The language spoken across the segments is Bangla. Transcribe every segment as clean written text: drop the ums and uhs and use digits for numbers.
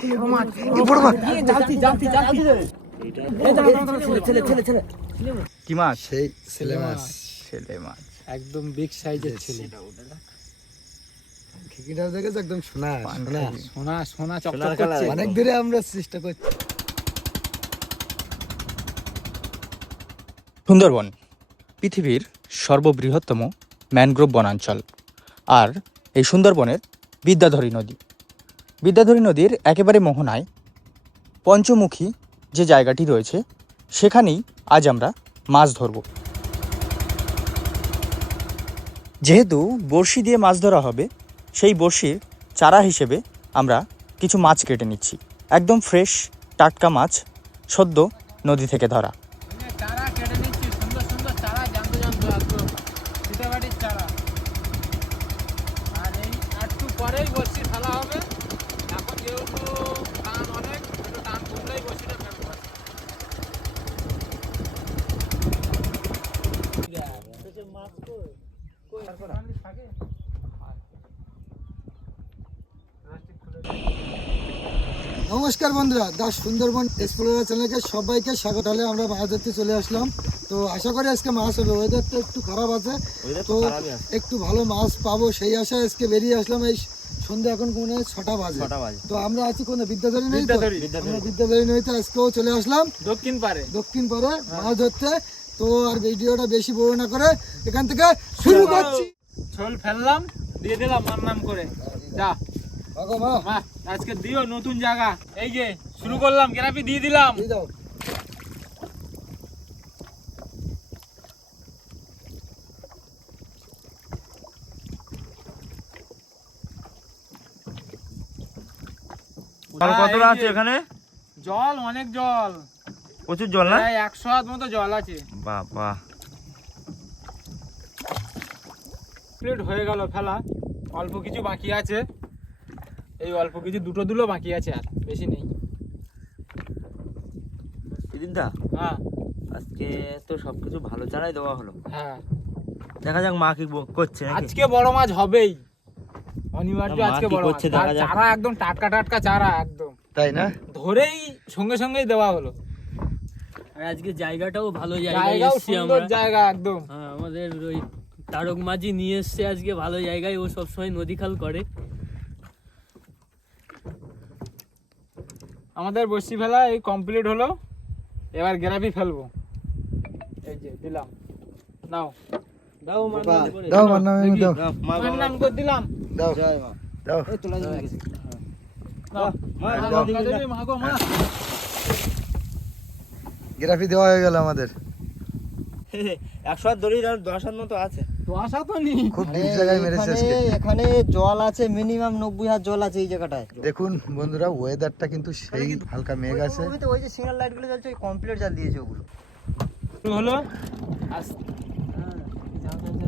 কি মাছ? সেই ছেলে মাছ। ছেলে মাছ একদম বিগ সাইজের ছেলে। খিকিটাও দেখেছো একদম সোনা সোনা সোনা সোনা চকচক করছে। অনেক দূরে আমরা চেষ্টা করছি। সুন্দরবন পৃথিবীর সর্ববৃহত্তম ম্যানগ্রোভ বনাঞ্চল। আর এই সুন্দরবনের বিদ্যাধরী নদী, বিদ্যাধরী নদীর একেবারে মোহনায় পঞ্চমুখী যে জায়গাটি রয়েছে সেখানেই আজ আমরা মাছ ধরব। যেহেতু বড়শি দিয়ে মাছ ধরা হবে, সেই বড়শির চারা হিসেবে আমরা কিছু মাছ কেটে নিচ্ছি। একদম ফ্রেশ টাটকা মাছ, সদ্য নদী থেকে ধরা। চারা কেটে নিচ্ছি, সুন্দর সুন্দর চারা, জানতো জানতো একদম সীতাবাড়ির চারা। আর এই একটু পরেই বড়শি ফেলা হবে। এখন যেহেতু টান অনেক, একটু টান কমলেই বড়শিটা ফেলবো। নমস্কার বন্ধুরা, দা সুন্দরবন এক্সপ্লোরার চ্যানেলকে সবাইকে স্বাগত। হলে আমরা মাছ ধরতে চলে আসলাম। তো আশা করি আজকে মাছ হবে। ওয়েদারটা একটু খারাপ আছে, তো একটু ভালো মাছ পাবো সেই আশায় আজকে বেরিয়ে আসলাম। এই সন্ধ্যা এখন কোনো 6টা বাজে। তো আমরা আছি কোনো বিদ্যাধরী নদীতে। আমরা বিদ্যাধরী নদীতে আজকেও চলে আসলাম দক্ষিণ পারে মাছ ধরতে। তো আর ভিডিওটা বেশি বড় না করে এখান থেকে শুরু করছি। ছোল ফেললাম, দিয়ে দিলাম নাম করে। যা মা মা, আজকে দিও নতুন জায়গা। এই যে শুরু করলাম, গ্রাফি দিয়ে দিলাম। দিয়ে দাও। কতটা আছে এখানে? জল অনেক, জল প্রচুর জল না? 100 হাত মতো জল আছে। বাবা, প্লেট হয়ে গেল ফেলা, অল্প কিছু বাকি আছে। এই অল্প কিছু দুটো দুলো বাকি আছে, আর বেশি নেই। দিদা, হ্যাঁ আজকে তো সবকিছু ভালো চারাই দেওয়া হলো। হ্যাঁ, দেখা যাক মা কি করছে নাকি। আজকে বড় মাছ হবেই, অনিবার্য। মা আজকে কি বড় মাছ। করছে দেখা যাক। চারা একদম টাটকা টাটকা চারা, একদম তাই না? ধরেই সঙ্গে সঙ্গেই দেওয়া হলো। আর আজকে জায়গাটাও ভালো জায়গা, জায়গাও সুন্দর জায়গা একদম। হ্যাঁ, আমাদের ওই তারক মাঝি নিয়ে এসছে আজকে ভালো জায়গায়। ও সবসময় নদী খাল করে। আমাদের বসি ফেলা এই কমপ্লিট হলো, এবার গ্রাফি ফেলবো। এই যে দিলাম, নাও দাও মার বাবা, নদী করে। দাও মার নামে দাও। মার নাম করে দিলাম। দাও জয় মা। দাও। এই তোলা যাবে গেছে। নাও, মা, মা, দাও। কাজে মা গো, মা। গ্রাফি দেওয়া হয়ে গেল আমাদের। 100 হাত দড়ি আর 10 হাত মতো আছে। তো আশা তো নেই। খুব ডিপ জায়গায় মেরেছে আজকে। এখানে জল আছে মিনিমাম 90 হাত জল আছে এই জায়গাটায়। দেখুন বন্ধুরা, ওয়েদারটা কিন্তু সেই হালকা মেঘ আছে। ওই যে সিগন্যাল লাইট গুলো জ্বলছে, ওই কমপ্লিট জাল দিয়েছে ওগুলো। শুরু হলো।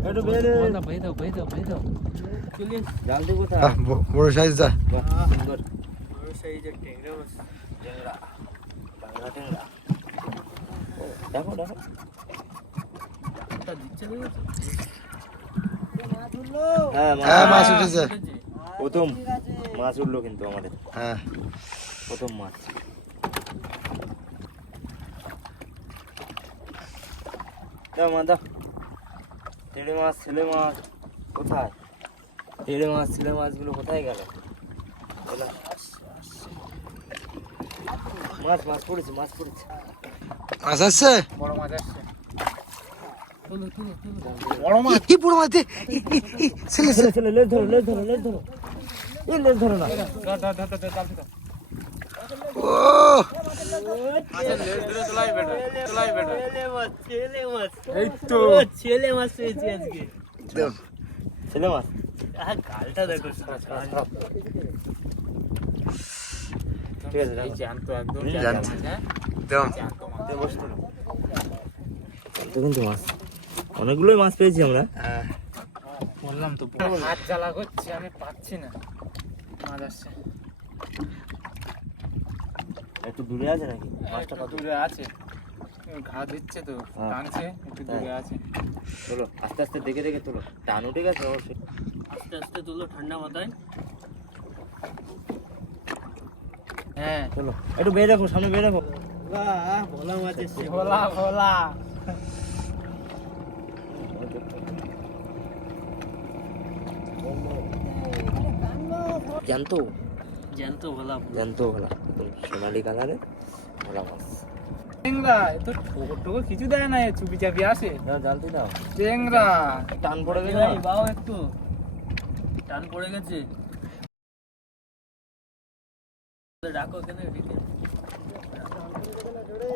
একটু বেরে ভাই দাও ভাই দাও ভাই দাও। চলে এসে জাল দি কোথায়? বড় সাইজ দা। বাহ, সুন্দর। বড় সাইজের ট্যাংরা মাছ। ট্যাংরা। বাংলা ট্যাংরা। ও, দেখো দেখো। তা দিচ্ছে না? হ্যাঁ, মাছ উঠেছে। প্রথম মাছ উঠলো কিন্তু আমাদের। হ্যাঁ, প্রথম মাছ। দাও মা দাও। তেড়ে মাছ, ছেলে মাছ কোথায়? তেড়ে মাছ, ছেলে মাছগুলো কোথায় গেল? এলা। মাছ মাছ পড়েছে, মাছ পড়েছে। মাছ আসছে। বড় মাছ আসছে। তুলো তুলো তুলো। বড় মাছ। কি বড় মাছ! ছেলে ছেলে। ছেলে লেজ ধরো, লেজ ধরো, লেজ ধরো। এই লেজ ধরো না। ও আচ্ছা, লেজ ধরে তোলাই বেটার, তোলাই বেটার। ছেলে মাছ। এই তো। ও, ছেলে মাছ পেয়েছি আজকে। দাও। ছেলে মাছ। আহ, গালটা দেখো। ঠিক আছে এই দেখো। জ্যান্ত একদম জ্যান্ত। জ্যান্ত মাছ, হ্যাঁ? দাও। জ্যান্ত মাছ। এই বসে পড়ো। তো কিন্তু মাছ অনেকগুলোই মাছ পেয়েছি আমরা। হ্যাঁ, বললাম তো, হাত জ্বালা করছে, আমি পাচ্ছি না। মাছ আসছে। একটু দূরে আছে নাকি মাছটা? একটু দূরে আছে, ঘা দিচ্ছে তো, হ্যাঁ। টানছে, একটু দূরে আছে। তোলো আস্তে আস্তে, দেখে দেখে তোলো। টান উঠে গেছে অবশ্যই। আস্তে আস্তে তুলো ঠান্ডা মাথায়। হ্যাঁ চলো একটু বের রাখো, সামনে বের রাখো। ভোলা মাছ এসছে ভোলা ভোলা জানতো জ্যান্ত ভোলা জানতো ভোলা, একদম সোনালি কালারের ভোলা মাছ। টেংরা এ তো ঠোকর টোকর কিছু দেয় না, এ চুপি চাপি আসে দাও জানতে দাও, টেংরা। টান পড়ে গেছে ভাই বাও একটু টান পড়ে গেছে রাখো এখানে রেখে তবে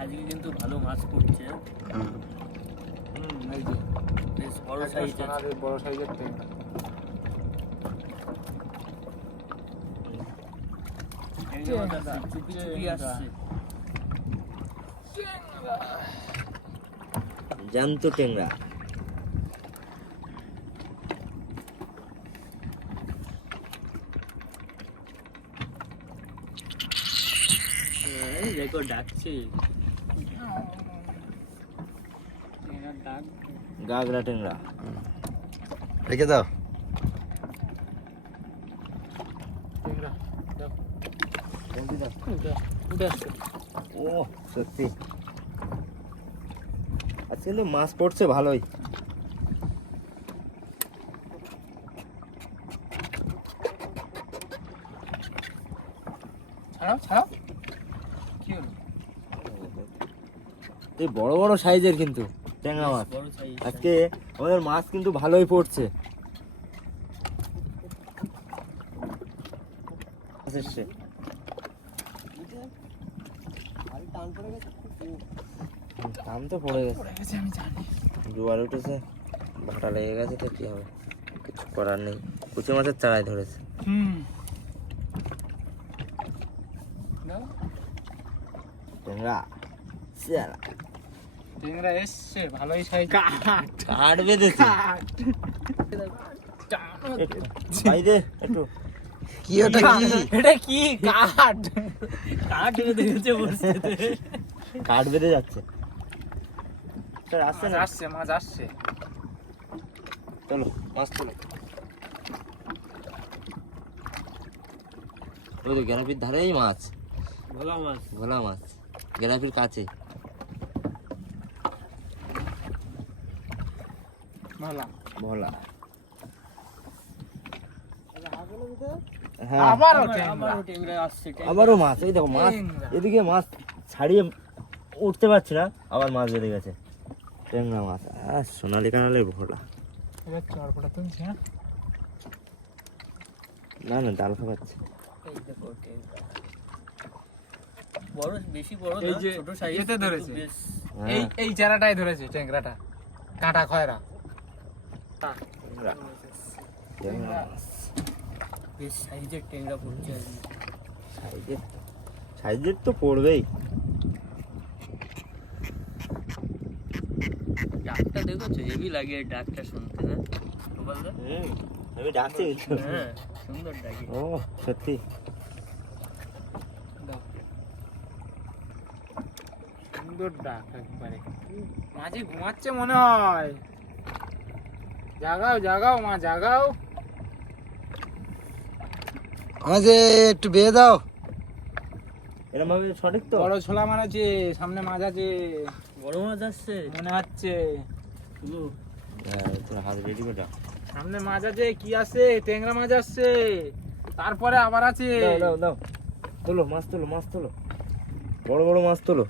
আজকে কিন্তু ভালো মাছ পড়ছে এই যে বেশ বড় সাইজ আছে সোনালি বড় সাইজের টেংরা। চুপি চুপি আসছে জানতো টেংরা। দেখো ডাকছে টেংরার ডাক গাগরা টেংরা। রেখে দাও। টেংরা দেখো বলবি দাও। উঠে আসছে। ও সত্যি আজকে কিন্তু মাছ পড়ছে ভালোই। ছাড়াও ছাড়াও, কি হলো? এই বড় বড় সাইজের কিন্তু ট্যাংরা মাছ বড় সাইজ আজকে আমাদের মাছ কিন্তু ভালোই পড়ছে। এসছে। টান তো পড়ে গেছে, পড়ে গেছে আমি জানি। জোয়ার উঠেছে, ভাটা লেগে গেছে, তো কি হবে, কিছু করার নেই। কুচি মাছের চারাই ধরেছে। দাও। ট্যাংরা শালা, টেংরা এসছে ভালোই সাইজ। কাঠ বেঁধেছে। ভাই দে একটু, কি ওটা কি? এটা কি কাঠ? কাঠ বেঁধে গেছে বসতে কাঠ বেঁধে যাচ্ছে। স্যার আসছে মাছ না, আসছে, মাছ আসছে। চলো মাছ চলো। ওই তো গ্যারাপির ধারেই মাছ, ভোলা মাছ ভোলা মাছ গ্যারাপির কাছে। ভালো। ভোলা, হ্যাঁ আবারও টেংরা। আবারও টেংরা আসছে আবারও মাছ। এই দেখো মাছ, টেংরা। এদিকে মাছ ছাড়িয়ে উঠতে পারছি না, আবার মাছ বেঁধে গেছে। ট্যাংরা মাছ আর সোনালি কানালের ভোলা। এবার চড়কটা তুলছি, হ্যাঁ? না না জাল খাওয়াচ্ছে। এই দেখো টেংরা বড়, বেশি বড় এই না, যে ছোট সাইজ এতে ধরেছে। বেশ এই হ্যাঁ, এই চারাটাই ধরেছে টেংরাটা, কাঁটা খয়রা। ট্যাংরা, ট্যাংরা মাছ। বেশ সাইজের টেংরা পড়ছে আজকে সাইজের, সাইজের তো পড়বেই। ডাকটা দেখেছো, হেভি লাগে ডাকটা শুনতে না গোপালদা? আমি ডাকছি কিন্তু। হ্যাঁ সুন্দর ডাকে ও সত্যি দাও। সুন্দর ডাক একবারে। মাঝি ঘুমাচ্ছে মনে হয়। জাগাও জাগাও মা, জাগাও। আমাকে একটু বেয়ে দাও। এরকম ভাবে সঠিক তো। বড় ছোলা মারাচ্ছে, সামনে মাছ আছে বড় মাছ আসছে মনে হচ্ছে। শুধু হ্যাঁ, তোর হাত রেডি করে দাও। সামনে মাছ আছে, কি আছে? টেংরা মাছ আসছে, তারপরে আবার আছে। দাও দাও দাও, তোলো মাছ, তোলো মাছ, তোলো বড় বড় মাছ তোলো।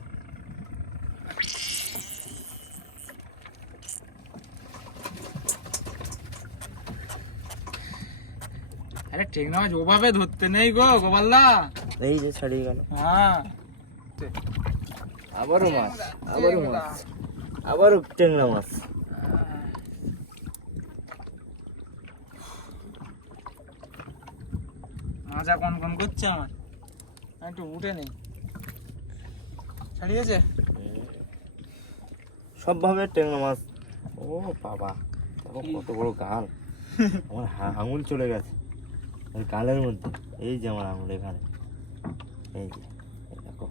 আরে টেংরা মাছ ওভাবে ধরতে নেই গো গোপালদা। এই যে ছাড়িয়ে গেল। হ্যাঁ আবারও মাছ, আবারও মাছ, আবারও ট্যাংরা মাছ। মাজা কন কন করছে আমার, আমি একটু উঠে নেই। ছাড়িয়েছে? সব ভাবে ট্যাংরা মাছ। ও বাবা, দেখো কত বড় গাল। আমার আঙুল চলে গেছে ওই গালের মধ্যে। এই যে আমার আঙুল এখানে, এই যে এই দেখো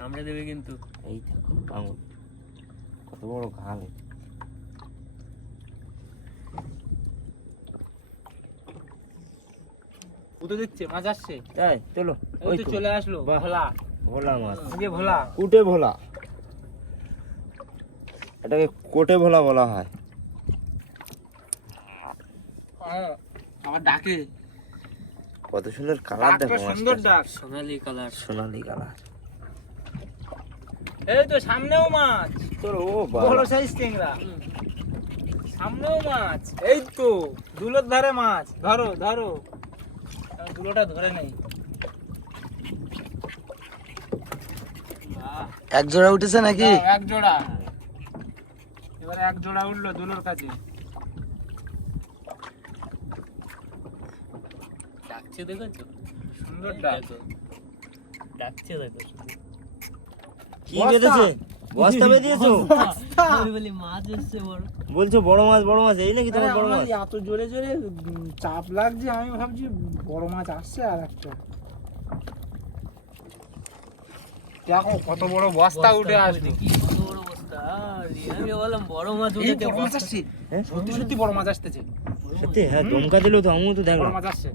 কামড়ে দেবে কিন্তু। এই দেখো আঙুল কত বড় ঘাল। উঠে দিচ্ছে, মাছ আসছে। তাই চলো, ওই তো চলে আসলো ভোলা। ভোলা মাছ, আজকে ভোলা। কুটে ভোলা, এটাকে কোটে ভোলা বলা হয়। আবার ডাকে, কত সুন্দর কালার দেখো, সুন্দর ডাক, সোনালি কালার। সোনালি কালার। এই তো সামনেও মাছ, তোর ও বড় সাইজ টেংরা, সামনেও মাছ। এই তো দুলোর ধারে মাছ, ধরো ধরো, দুলোটা ধরে নেই। এক জোড়া উঠেছে নাকি? এক জোড়া, এবারে এক জোড়া উঠলো দুলোর কাছে। ডাকছে দেখেছো, সুন্দর ডাক। ডাকছে দেখো শুধু। কি বেঁধেছে? বস্তা বেঁধেছো? আমি বলি মাছ এসছে বড়। বলছো বড় মাছ, বড় মাছ, এই নাকি তোমার বড় মাছ? এত জোরে জোরে চাপ লাগছে, আমি ভাবছি বড় মাছ আসছে। আর একটা দেখো কত বড় বস্তা উঠে আসলো। কি কত বড় বস্তা! আরে আমি বললাম বড় মাছ উঠেছে, বড় মাছ আসছে, হ্যাঁ? সত্যি সত্যি বড় মাছ আসতেছে। সত্যি? হ্যাঁ, দমকা দিল তো, আমিও তো বড় দেখলাম। মাছ আসছে।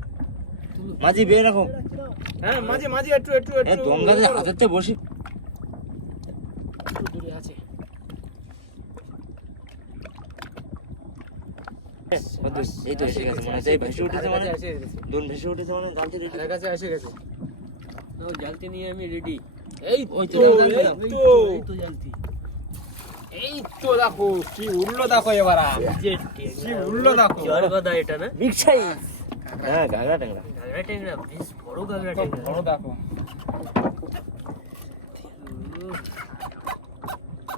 মাঝি বের রাখো। হ্যাঁ মাঝে মাঝে একটু একটু হ্যাঁ, দমকা দিলে হাতের থেকে বসি। দূরে আছে। এই তো এসে গেছে মনে হচ্ছে, এই ভেসে উঠেছে মানে, এসে গেছে, দোন ভেসে উঠেছে মানে জালটি রেডি। ধারে কাছে এসে গেছে। ও জালতি নিয়ে আমি রেডি। এই ওই তো তো, এই তো এই তো জালতি। এই তো দেখো কি উঠলো, দেখো এবার কি উঠলো দেখো। জ্বর কথা এটা না? Big size. হ্যাঁ, গাগরা ট্যাংরা। গাগরা ট্যাংরা, বেশ বড় গাগরা ট্যাংরা। বড় দেখো।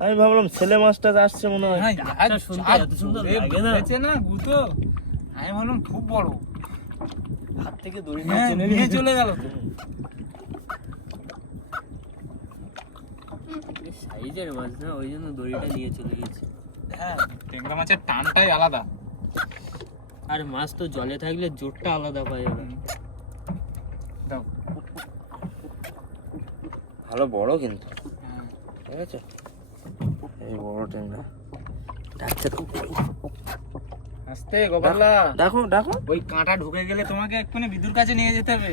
আমি ভাবলাম ছেলে মাছটা আসছে মনে হয়। হ্যাঁ, ডাকটা শুনতে এত সুন্দর লাগে না? গেছে না গুতো, আমি ভাবলাম খুব বড়। হাত থেকে দড়ি হ্যাঁ, নিয়ে চলে গেল তো। সাইজের মাছ না, ওই জন্য দড়িটা নিয়ে চলে গেছে। হ্যাঁ, ট্যাংরা মাছের টানটাই আলাদা। আর মাছ তো জলে থাকলে জোরটা আলাদা পায় ওরা। দাও। ভালো বড় কিন্তু, হ্যাঁ। ঠিক আছে। এই বড় ট্যাংরা ডাকছে তো। আস্তে গোপাল্লা, দেখো দেখো, ওই কাঁটা ঢুকে গেলে তোমাকে এক্ষুনি বিদ্যুৎ কাছে নিয়ে যেতে হবে।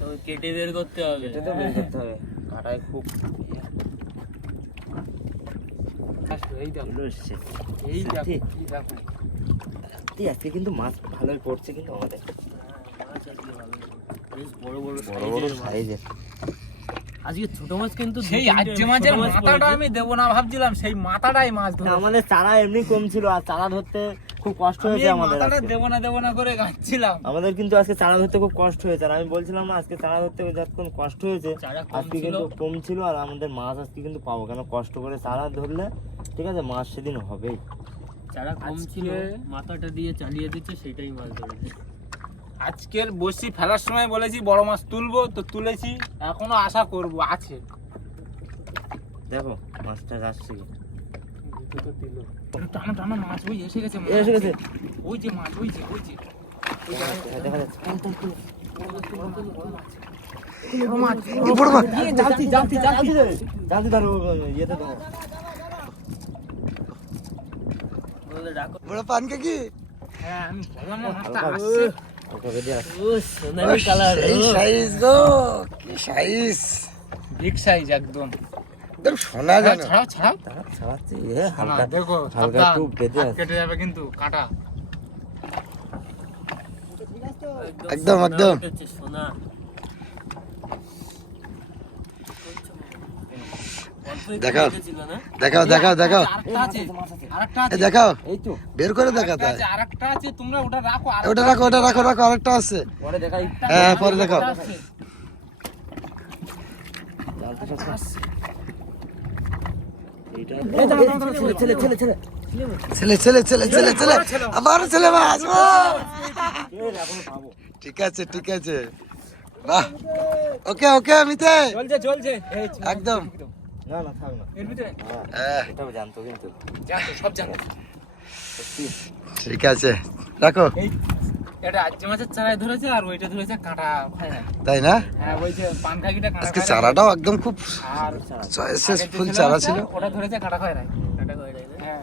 তো কেটে বের করতে হবে। এটা তো বের করতে হবে, কাটায় খুব এই দেখো, চলে এসছে। এই দেখো, সত্যি? এই দেখো। আজকে কিন্তু মাছ ভালোই পড়ছে কিন্তু আমাদের, মাছ আজকে ভালো। বেশ বড় বড় বড় বড় সাইজের মাছ। সাইজের। আজকে ছোট মাছ কিন্তু সেই দু-তিনটে আজ্জে ছোট মাছের মাছ মাথাটা পড়েছে। আমি দেবো না ভাবছিলাম, সেই মাথাটাই মাছ ধরে। আমাদের চারা এমনি কম ছিল, আর চারা ধরতে খুব কষ্ট আমি হয়েছে এই আমাদের মাথাটা আজকে। দেবো না করে গাচ্ছিলাম। আমাদের কিন্তু আজকে চারা ধরতে খুব কষ্ট হয়েছে, আর আমি বলছিলাম না আজকে চারা ধরতে যতক্ষণ কষ্ট হয়েছে, চারা কম আজকে ছিল। কিন্তু কম ছিল। আর আমাদের মাছ আজকে কিন্তু পাবো, কেন কষ্ট করে চারা ধরলে ঠিক আছে, মাছ সেদিন হবেই। চারা কম ছিল, আজকে- মাথাটা দিয়ে চালিয়ে দিচ্ছে, সেটাই মাছ ধরেছে। আজকের বসি ফেলার সময় বলেছি বড় মাছ তুলবো, তো তুলেছি, এখনো আশা করব আছে। দেখো মাছটা আসছে কি, টানো টানো মাছ, ওই এসে গেছে মাছ। এসে গেছে। ওই যে মাছ, ওই যে ওই যে দেখা যাচ্ছে। বড় মাছ। বড় মাছ। জালতি জালতি জালতি। জালতি ধরো, ইয়েতে ধরো। বলে ডাকো। বড় পান কি? হ্যাঁ আমি বললাম না মাছটা হালকা আসছে। হালকা বেঁধে আসছে। ও সোনালি কালার। এই সাইজ গো, কি সাইজ! বিগ সাইজ একদম। একদম সোনা জানো। ছাড়াও ছাড়াও। তারা ছাড়াচ্ছে, এ হালকা হালকা দেখো, হালকা সাবধান, একটু বেঁধে হাত আছে। কেটে যাবে কিন্তু কাটা। একদম, সোনা একদম। উঠেছে, সোনা। অল্প একটু দেখাও। উঠেছিল না? দেখাও দেখাও দেখাও, আরেকটা আছে, আরেকটা এ আছে, দেখাও, এই তো বের করে দেখাতে হয়। আরেকটা আছে, তোমরা ওটা রাখো। ওটা রাখো, ওটা রাখো, রাখো, আরেকটা আছে। পরে দেখাই। হ্যাঁ, পরে দেখাও। আছে। জালটা সব এইটা ছেলে ছেলে ছেলে ছেলে ছেলে ছেলে ছেলে ছেলে, আবার ছেলে মাছ। ও! এখনো পাবো। ঠিক আছে, ঠিক আছে, বাহ, ওকে ওকে, আমিতে চলছে চলছে, এই একদম। না না থাক না, এর ভিতরে হ্যাঁ, এটাও জানতো কিন্তু জানতো, সব জানতো। সত্যি। ঠিক আছে, রাখো। এই এটা আজ্জি মাছের চারায় ধরেছে আর ওইটা ধরেছে কাঁটা খয়রা। তাই না? হ্যাঁ ওই যে পানখাকিটা কাঁটা আজকে খয়রা। চারাটাও একদম খুব আর চয়েসফুল আগের যে চারা মাছটা, ছিল। ওটা ধরেছে কাঁটা খয়রায়। কাটা কয়রা হ্যাঁ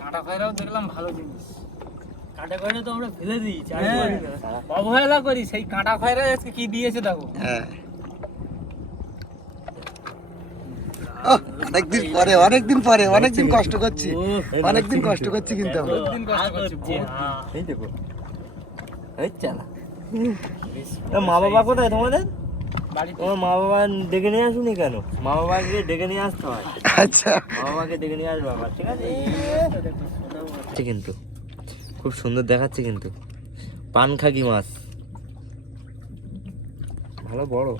কাঁটা খয়রাও দেখলাম ভালো জিনিস। কাটা কয়রা তো আমরা ফেলে দিই চার হ্যাঁ, করি না। অবহেলা করি, সেই কাঁটা খয়রায় আজকে কি দিয়েছে দেখো। হ্যাঁ অনেকদিন পরে অনেকদিন কষ্ট করছি, অনেকদিন কষ্ট করছি কিন্তু আমরা। দিন কষ্ট করছি, বহুত। এই দেখো এই চালা মা বাবা কোথায় তোমাদের? বাড়িতে তোমার মা বাবা ডেকে নিয়ে আসুনি কেন? মা বাবাকে ডেকে নিয়ে আসতে হয়, আচ্ছা মা বাবাকে ডেকে নিয়ে আসবে আবার, ঠিক আছে? কিন্তু খুব সুন্দর দেখাচ্ছে কিন্তু পানখাকি মাছ, ভালো বড়।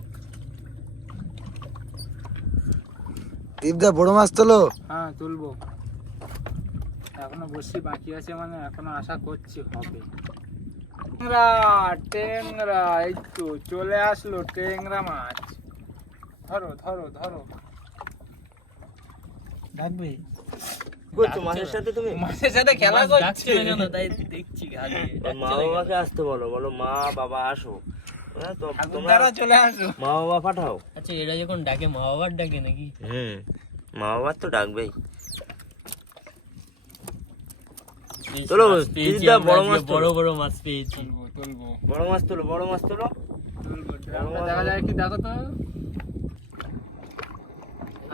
দীপদা বড় মাছ তোলো। হ্যাঁ তুলবো, এখনো বসি বাকি আছে, মানে এখনো আশা করছি হবে। ট্যাংরা ট্যাংরা, এই তো চলে আসলো ট্যাংরা মাছ। ধরো ধরো ধরো, ডাকবে করছো মাছের সাথে তুমি? মাছের সাথে খেলা মাছ ডাকছে করছে। না কেন তাই দেখছি ঘাটে মা বাবাকে আসতে বলো, বলো মা বাবা আসো, হ্যাঁ, তো তোমরা ঠাকুরদারা চলে আসো। মা বাবা পাঠাও। আচ্ছা এরা যখন ডাকে মা বাবার ডাকে নাকি? মা বাবার তো ডাকবেই। বেশ চলো, মাছ পেয়েছি দিদিদা, আমরা বড় আজকে, মাছ তোলো। বড় বড় মাছ পেয়েছি। তুলবো তুলবো বড় মাছ তোলো, বড় মাছ তোলো। তুলবো, ড্রামটা দেখা যায় কি দেখো তো।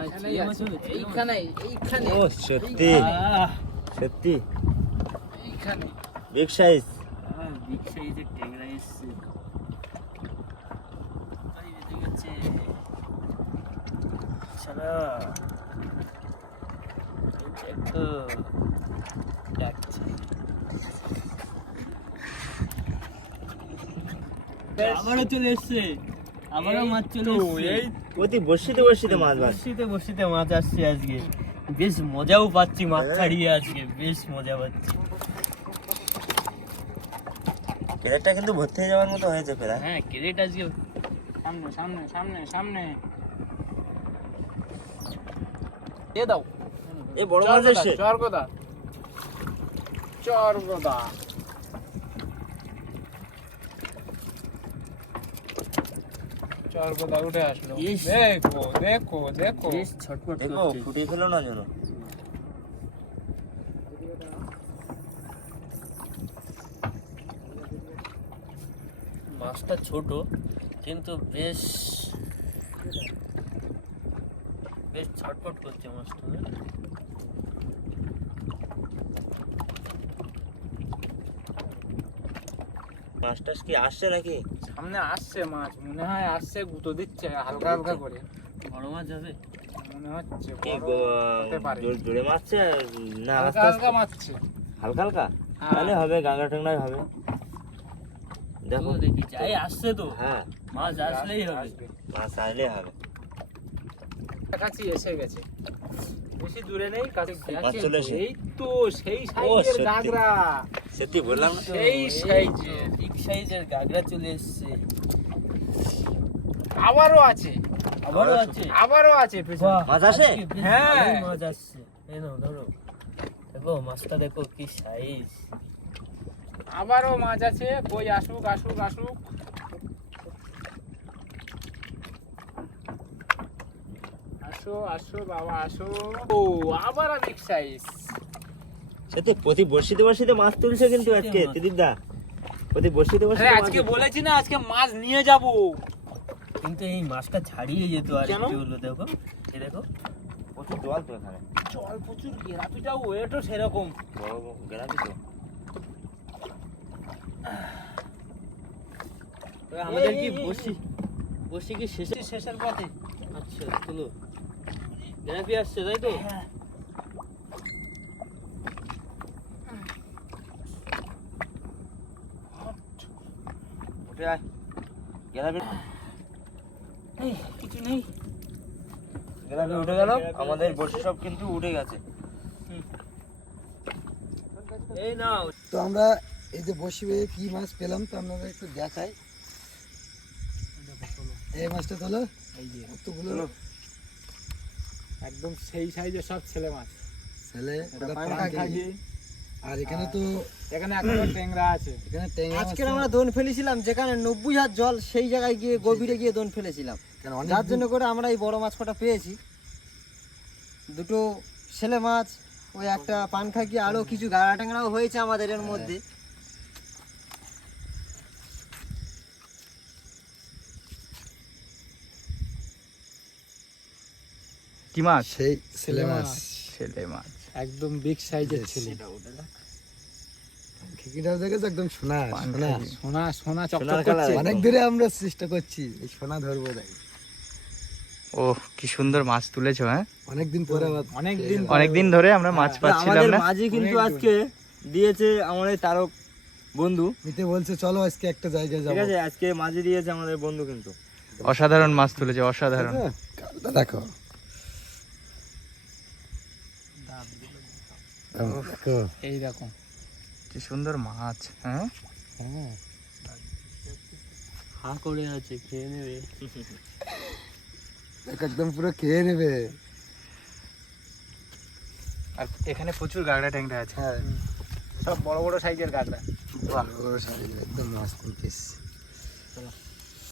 আচ্ছা, এইখানেই এই মাছ আছে, হয়েছে, এইখানে এইখানে ও সত্যি আহ, সত্যি এইখানে। Big size. বিগ সাইজের ট্যাংরা এসছে। ভাই, বেঁধে গেছে। শালা। এই দেখো, ডাকছে। আবারও চলে এসছে, আবারও মাছ চলে এসছে। প্রতি বসিতে বসিতে মাছ বাস। বসিতে বসিতে মাছ আসছে আজকে, বেশ মজাও পাচ্ছি মাছ ছাড়িয়ে, আজকে বেশ মজা পাচ্ছি। ক্যারেটটা কিন্তু ভর্তি হয়ে যাওয়ার মতো হয়েছে প্রায়। হ্যাঁ ক্রেট আজকে সামনে সামনে সামনে সামনে এ দাও। এ বড় মাছ এসছে। চরগোদা চরগোদা চরগোদা উঠে আসলো। ইস। দেখো দেখো দেখো, বেশ ছটফট দেখো করছে। ফুটিয়ে ফেলো না যেন। মাছটা ছোট কিন্তু বেশ বেশ ছটফট করছে মাছটা। মাছ টাছ কি আসছে নাকি? সামনে আসছে মাছ, মনে হয় আসছে, গুঁতো দিচ্ছে হালকা হালকা করে, বড় মাছ যাবে। মনে হচ্ছে কি বড় হতে পারে। জোরে মারছে না হালকা আস্তে হালকা আস্তে? মারছে। হালকা হালকা হ্যাঁ। তাহলে হবে, গাঙ্গা টাঙ্গাই হবে। দেখো দেখো দেখি যাই আসছে তো, হ্যাঁ, মাছ আসলেই হবে। আসবে। মাছ আইলে হবে। কাছাকাছি এসে গেছে, বেশি দূরে নেই, কাছে মাছ গেছে। চলে এসে। এই তো সেই সাইজের সত্যি। গাগরা, সত্যি বললাম না? সেই সাইজের। বিগ সাইজের গাগরা চলে এসছে। আবারও আছে, আবারও আছে। আবারও আছে পেছনে। বাহ, মাছ আসে? আজকে বেশ হ্যাঁ। ভালোই মাছ আসছে। এই নাও ধরো, দেখো মাছটা দেখো কি সাইজ। আবারও মাছ আছে, কই আসুক আসুক আসুক। আসো আসো বাবা আসো। ও আবার বিগ সাইজ। সত্যি প্রতি বসিতে বসিতে মাছ তুলছে কিন্তু আজকে মাছ। ত্রিদা, প্রতি বসিতে বসিতে আরে মাছ আজকে তুলছে। বলেছি না আজকে মাছ নিয়ে যাব। কিন্তু এই মাছটা ছাড়িয়ে যেত আর কেন? একটু হলো, দেখো এই দেখো। প্রচুর জল তো এখানে, জল প্রচুর, গেরাপিটাও ওয়েটও সেরকম। বড় বড় গ্রামে তো। তবে আমাদের কি এই, এই, বসি বসি কি শেষে? শেষের পথে। আচ্ছা চলো, গ্রাফি আসছে তাই তো। উঠে আয় গ্রামে, কিছু নেই। গ্রামে উঠে গেল, আমাদের বসে সব কিন্তু উঠে গেছে। এই নাও। তো আমরা এই যে বসি বেয়ে কি মাছ পেলাম তো আপনাদের একটু দেখাই। এই মাছটা তোলো, এই যে কতগুলো একদম সেই সাইজের সব ছেলে মাছ। ছেলে, এটা ওটা পানখাকি। পানখাকি। আর এখানে তো এখানে এখনো ট্যাংরা আছে। এখানে ট্যাংরা আজকে মাছ আমরা দোন ফেলেছিলাম যেখানে 90 হাত জল, সেই জায়গায় গিয়ে গভীরে গিয়ে দোন ফেলেছিলাম, কেন অনেক যার জন্য করে আমরা এই বড় মাছ কটা পেয়েছি। দুটো ছেলে মাছ, ওই একটা পানখাকি, আরো কিছু গাড়া ট্যাংরাও হয়েছে আমাদের এর মধ্যে। কি মাছ? সেই ছেলে মাছ ছেলে মাছ। একদম বিগ সাইজের ছিল। খিকিটাও দেখেছো একদম সোনা সোনা সোনা সোনা চকচক সোনার করছে। কালার। অনেক দূরে আমরা চেষ্টা করছি এই সোনা ধরবো তাই ও কি সুন্দর মাছ তুলেছো, হ্যাঁ? অনেকদিন পরে আবার অনেকদিন অনেকদিন ধরে আমরা মাছ পাচ্ছিলাম আমাদের না। মাঝি কিন্তু অনেক আজকে দিয়েছে আমার এই তারক বন্ধু, নিতে বলছে চলো আজকে একটা জায়গায় ঠিক যাবো আছে? আজকে মাঝি দিয়েছে আমাদের বন্ধু কিন্তু। অসাধারণ মাছ তুলেছে, অসাধারণ। কালটা দেখো দেখো এই দেখো। কি সুন্দর মাছ, হ্যাঁ? হা করে আছে, খেয়ে নেবে। দেখো একদম পুরো খেয়ে নেবে। আর এখানে প্রচুর গাগড়া ট্যাংরা আছে। হ্যাঁ সব বড় বড় সাইজের কাঁকড়া। বড় বড় সাইজ একদম মাছ পিস।